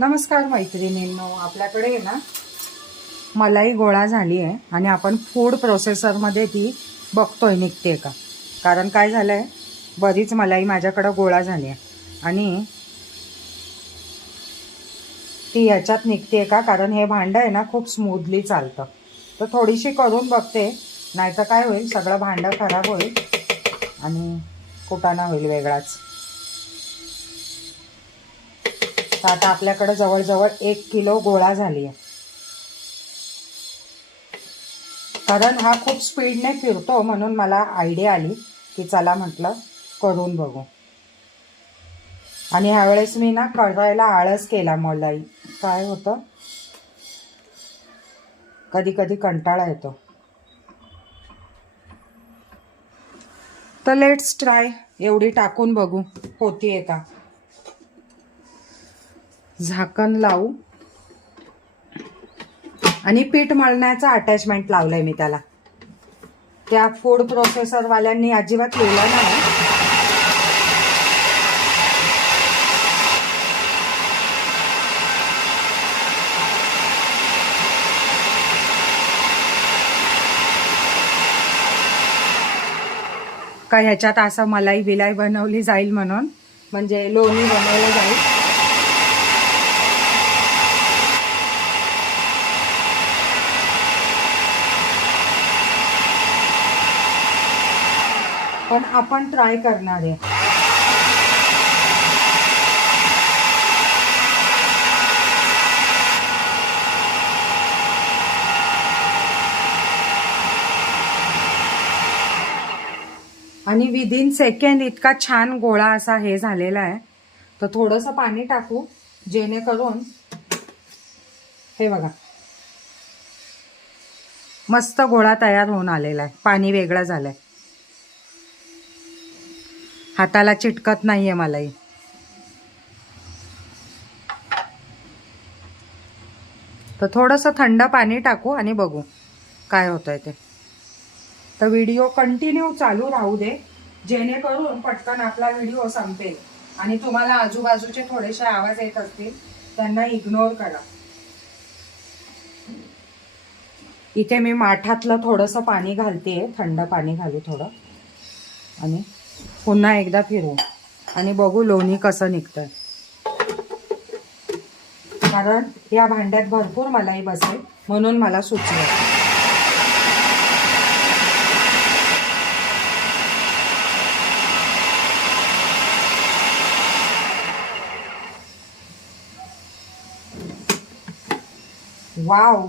नमस्कार मैत्रिणींनो आपल्याकडे आहे ना मलाई गोळा झाली आहे आणि आपण फूड प्रोसेसरमध्ये ती बघतोय निघते का? कारण काय झालं आहे बरीच मलाई माझ्याकडं गोळा झाली आहे. आणि ती याच्यात निघते का? कारण हे भांडं आहे ना खूप स्मूथली चालतं. तर थोडीशी करून बघते नाहीतर काय होईल सगळं भांडं खराब होईल आणि कुटाणा होईल वेगळाच. तर आता आपल्याकडं जवळजवळ एक किलो गोळा झाली आहे. कारण हा खूप स्पीडने फिरतो म्हणून मला आयडिया आली की चला म्हटलं करून बघू. आणि ह्यावेळेस मी ना कळवायला आळस केला मलाई. काय होतं? कधी कधी कंटाळा येतो. तर लेट्स ट्राय एवढी टाकून बघू. होतीये का? झाकण लावू. आणि पीठ मळण्याचं अटॅचमेंट लावलंय मी त्याला. त्या फूड प्रोसेसरवाल्यांनी अजिबात लिहिलं नाही. का ह्याच्यात असं मलाई बिलाई बनवली जाईल म्हणून? म्हणजे लोणी बनवलं जाईल. पण आपण ट्राय करणार आहे. आणि विदिन सेकंड इतका छान गोळा असा हे झालेला आहे. तर थोडंसं पाणी टाकू जेणेकरून हे बघा. मस्त गोळा तयार होऊन आलेला आहे. पाणी वेगळं झालं आहे हाताला चिटकत नाही आहे मलाही. तर थोडंसं थंड पाणी टाकू आणि बघू काय होतंय ते. तर व्हिडिओ कंटिन्यू चालू राहू दे जेणेकरून पटकन आपला व्हिडिओ संपेल आणि तुम्हाला आजूबाजूचे थोडेसे आवाज येत असतील त्यांना इग्नोर करा. इथे मी माठातलं थोडंसं पाणी घालते थंड पाणी घालू थोडं. आणि पुन्हा एकदा फिरू. आणि बघू लोणी कसं निघतंय. कारण या भांड्यात भरपूर मलाई बसेल म्हणून मला सुचलं. वाव.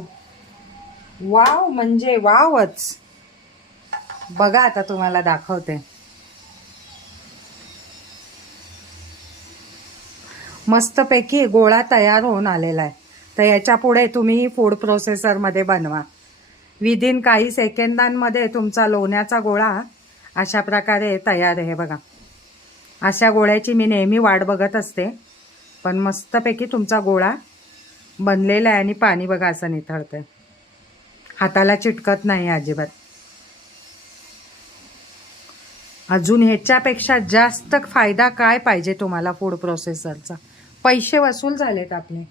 वाव म्हणजे वावच. बघा आता तुम्हाला दाखवते. मस्तपैकी गोळा तयार होऊन आलेला आहे. तर याच्यापुढे तुम्ही फूड प्रोसेसरमध्ये बनवा. विदिन काही सेकंदांमध्ये तुमचा लोण्याचा गोळा अशा प्रकारे तयार आहे बघा. अशा गोळ्याची मी नेहमी वाट बघत असते. पण मस्तपैकी तुमचा गोळा बनलेला आहे आणि पाणी बघा असं निथळतंय. हाताला चिटकत नाही अजिबात. अजून ह्याच्यापेक्षा जास्त फायदा काय पाहिजे तुम्हाला फूड प्रोसेसरचा पैसे वसूल झालेत आपले.